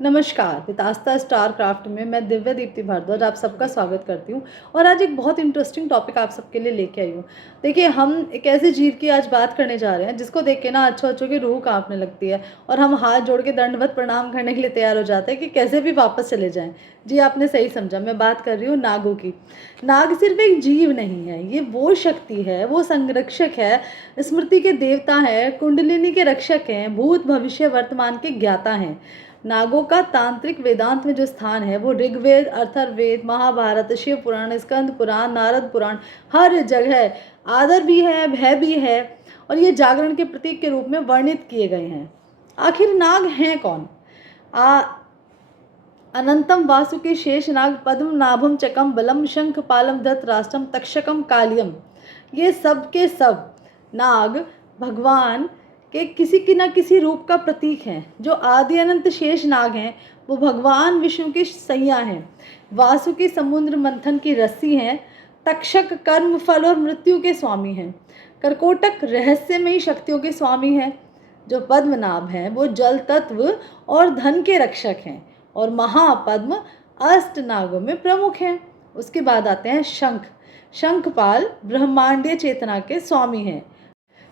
नमस्कार, पितास्ता star craft में मैं दिव्या दीप्ति भारद्वाज आप सबका स्वागत करती हूँ। और आज एक बहुत इंटरेस्टिंग टॉपिक आप सबके लिए लेके आई हूँ। देखिए, हम एक ऐसे जीव की आज बात करने जा रहे हैं जिसको देख के ना अच्छों की रूह कांपने लगती है और हम हाथ जोड़ के दंडवत प्रणाम करने के लिए तैयार हो जाते हैं कि कैसे भी वापस चले जाएं। जी, आपने सही समझा, मैं बात कर रही हूँ नागों की। नाग सिर्फ एक जीव नहीं है, ये वो शक्ति है, वो संरक्षक है, स्मृति के देवता है, कुंडलिनी के रक्षक हैं, भूत भविष्य वर्तमान के ज्ञाता हैं। नागों का तांत्रिक वेदांत में जो स्थान है वो ऋग्वेद, अथर्ववेद, महाभारत, शिव पुराण, स्कंद पुराण, नारद पुराण, हर जगह आदर भी है, भय भी है और ये जागरण के प्रतीक के रूप में वर्णित किए गए हैं। आखिर नाग हैं कौन? अनंतम वासुकी शेषनाग पद्म नाभम चकम बलम शंख पालम धत राष्ट्रम तक्षकम कालियम। ये सब के सब नाग भगवान के किसी की ना किसी रूप का प्रतीक हैं। जो आदि अनंत शेष नाग हैं वो भगवान विष्णु की सैया हैं, वासुकी समुद्र मंथन की रस्सी हैं, तक्षक कर्म फल और मृत्यु के स्वामी हैं, करकोटक रहस्यमयी शक्तियों के स्वामी हैं, जो पद्मनाभ हैं वो जल तत्व और धन के रक्षक हैं और महापद्म अष्ट नागों में प्रमुख हैं। उसके बाद आते हैं शंख। शंखपाल ब्रह्मांडीय चेतना के स्वामी हैं।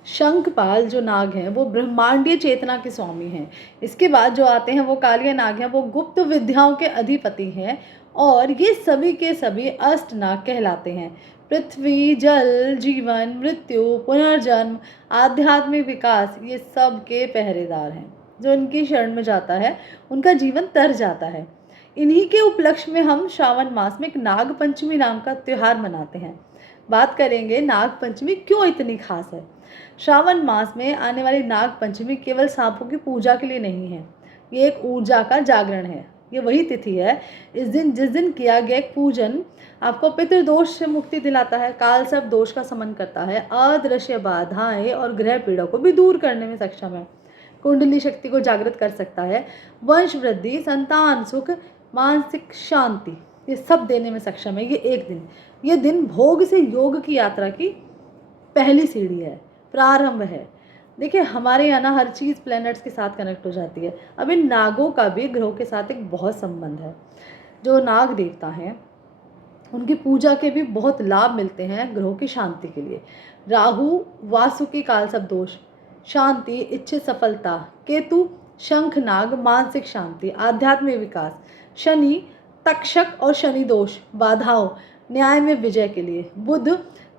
शंखपाल जो नाग हैं वो ब्रह्मांडीय चेतना के स्वामी हैं। इसके बाद जो आते हैं वो कालिया नाग हैं, वो गुप्त विद्याओं के अधिपति हैं और ये सभी के सभी अष्ट नाग कहलाते हैं। पृथ्वी, जल, जीवन, मृत्यु, पुनर्जन्म, आध्यात्मिक विकास, ये सब के पहरेदार हैं। जो इनकी शरण में जाता है उनका जीवन तर जाता है। इन्हीं के उपलक्ष्य में हम श्रावण मास में एक नाग पंचमी नाम का त्यौहार मनाते हैं। बात करेंगे नाग पंचमी क्यों इतनी खास है। श्रावण मास में आने वाली नाग पंचमी केवल सांपों की पूजा के लिए नहीं है, ये एक ऊर्जा का जागरण है। ये वही तिथि है जिस दिन किया गया एक पूजन आपको पितृदोष से मुक्ति दिलाता है, काल सर्प दोष का समन करता है, अदृश्य बाधाएं और ग्रह पीड़ा को भी दूर करने में सक्षम है, कुंडली शक्ति को जागृत कर सकता है, वंश वृद्धि, संतान सुख, मानसिक शांति, ये सब देने में सक्षम है। ये दिन भोग से योग की यात्रा की पहली सीढ़ी है, प्रारंभ है। देखिए, हमारे यहाँ ना हर चीज़ प्लैनेट्स के साथ कनेक्ट हो जाती है। अब इन नागों का भी ग्रहों के साथ एक बहुत संबंध है। जो नाग देवता हैं उनकी पूजा के भी बहुत लाभ मिलते हैं ग्रहों की शांति के लिए। राहु वासुकी काल सब दोष, शांति, इच्छित सफलता। केतु शंख नाग, मानसिक शांति, आध्यात्मिक विकास। शनि तक्षक और शनि दोष, बाधाओं, न्याय में विजय के लिए। बुध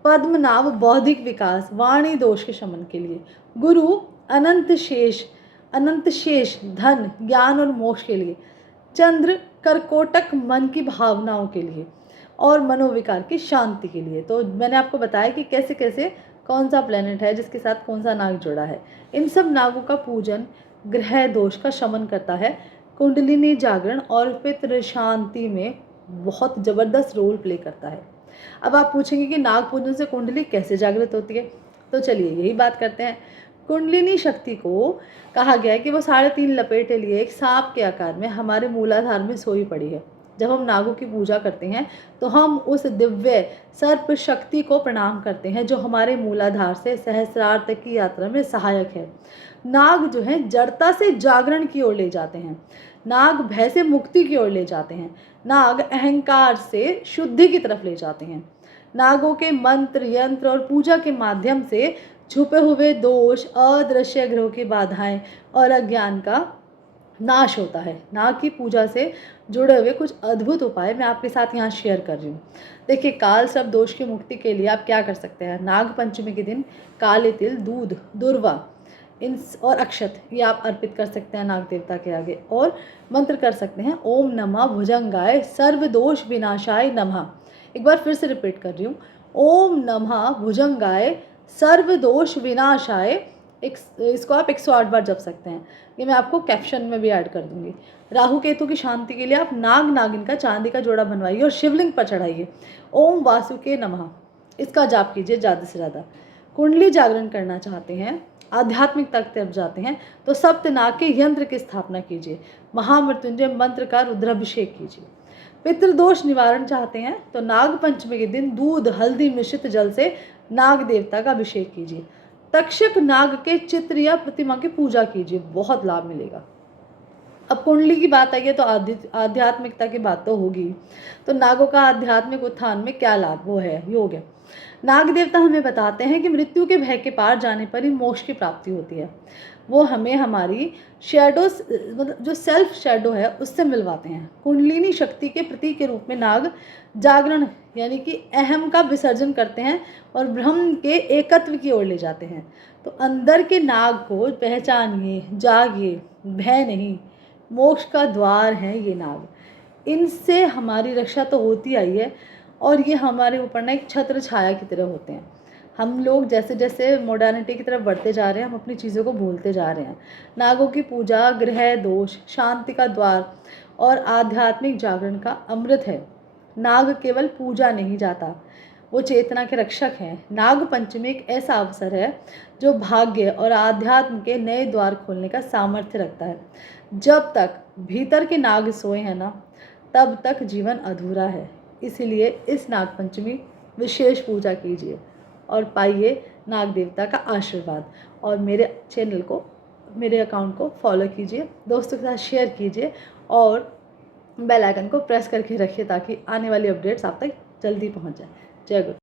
पद्मनाभ, बौद्धिक विकास, वाणी दोष के शमन के लिए। गुरु अनंत शेष, धन, ज्ञान और मोक्ष के लिए। चंद्र कर्कोटक, मन की भावनाओं के लिए और मनोविकार की शांति के लिए। तो मैंने आपको बताया कि कैसे कैसे कौन सा प्लेनेट है जिसके साथ कौन सा नाग जुड़ा है। इन सब नागों का पूजन ग्रह दोष का शमन करता है, कुंडलिनी जागरण और पितृ शांति में बहुत ज़बरदस्त रोल प्ले करता है। अब आप पूछेंगे कि नाग पूजन से कुंडली कैसे जागृत होती है, तो चलिए यही बात करते हैं। कुंडलिनी शक्ति को कहा गया है कि वो 3.5 लपेटे लिए एक सांप के आकार में हमारे मूलाधार में सोई पड़ी है। जब हम नागों की पूजा करते हैं तो हम उस दिव्य सर्प शक्ति को प्रणाम करते हैं जो हमारे मूलाधार से सहस्रार तक की यात्रा में सहायक है। नाग जो है जड़ता से जागरण की ओर ले जाते हैं, नाग भय से मुक्ति की ओर ले जाते हैं, नाग अहंकार से शुद्धि की तरफ ले जाते हैं। नागों के मंत्र, यंत्र और पूजा के माध्यम से छुपे हुए दोष, अदृश्य ग्रहों की बाधाएं और अज्ञान का नाश होता है। नाग की पूजा से जुड़े हुए कुछ अद्भुत उपाय मैं आपके साथ यहाँ शेयर कर रही हूँ। देखिए, काल सर्प दोष की मुक्ति के लिए आप क्या कर सकते हैं। नाग पंचमी के दिन काले तिल, दूध, दुर्वा इन और अक्षत ये आप अर्पित कर सकते हैं नाग देवता के आगे और मंत्र कर सकते हैं, ओम नमः भुजंगाय सर्व दोष विनाशाय नमः। एक बार फिर से रिपीट कर रही हूँ, ओम नमः भुजंगाय सर्व दोष विनाशाय। इसको आप 108 बार जप सकते हैं। ये मैं आपको कैप्शन में भी ऐड कर दूंगी। राहु केतु की शांति के लिए आप नाग नागिन का चांदी का जोड़ा बनवाइए और शिवलिंग पर चढ़ाइए। ओम वासुके नमः, इसका जाप कीजिए ज़्यादा से ज़्यादा। कुंडली जागरण करना चाहते हैं, आध्यात्मिक तक तरफ जाते हैं तो सप्तनाग के यंत्र की स्थापना कीजिए, महामृत्युंजय मंत्र का रुद्राभिषेक कीजिए। पितृदोष निवारण चाहते हैं तो नाग पंचमी के दिन दूध हल्दी मिश्रित जल से नाग देवता का अभिषेक कीजिए। तक्षक नाग के चित्र या प्रतिमा की पूजा कीजिए, बहुत लाभ मिलेगा। अब कुंडली की बात आई है तो आध्यात्मिकता की बात तो होगी। तो नागों का आध्यात्मिक उत्थान में क्या लाभ वो है योग है। नाग देवता हमें बताते हैं कि मृत्यु के भय के पार जाने पर ही मोक्ष की प्राप्ति होती है। वो हमें हमारी शेडो मतलब जो सेल्फ शेडो है उससे मिलवाते हैं। कुंडलिनी शक्ति के प्रतीक के रूप में नाग जागरण यानी कि अहम का विसर्जन करते हैं और ब्रह्म के एकत्व की ओर ले जाते हैं। तो अंदर के नाग को पहचानिए, जागिए, भय नहीं, मोक्ष का द्वार है ये नाग। इनसे हमारी रक्षा तो होती आई है और ये हमारे ऊपर ना एक छत्र छाया की तरह होते हैं। हम लोग जैसे जैसे मॉडर्निटी की तरफ बढ़ते जा रहे हैं, हम अपनी चीज़ों को भूलते जा रहे हैं। नागों की पूजा ग्रह दोष, शांति का द्वार और आध्यात्मिक जागरण का अमृत है। नाग केवल पूजा नहीं जाता, वो चेतना के रक्षक हैं। नाग पंचमी एक ऐसा अवसर है जो भाग्य और आध्यात्म के नए द्वार खोलने का सामर्थ्य रखता है। जब तक भीतर के नाग सोए हैं ना, तब तक जीवन अधूरा है। इसीलिए इस नाग पंचमी विशेष पूजा कीजिए और पाइए नाग देवता का आशीर्वाद। और मेरे चैनल को, मेरे अकाउंट को फॉलो कीजिए, दोस्तों के साथ शेयर कीजिए और बेल आइकन को प्रेस करके रखिए ताकि आने वाली अपडेट्स आप तक जल्दी पहुंच जाए। जय गुरु।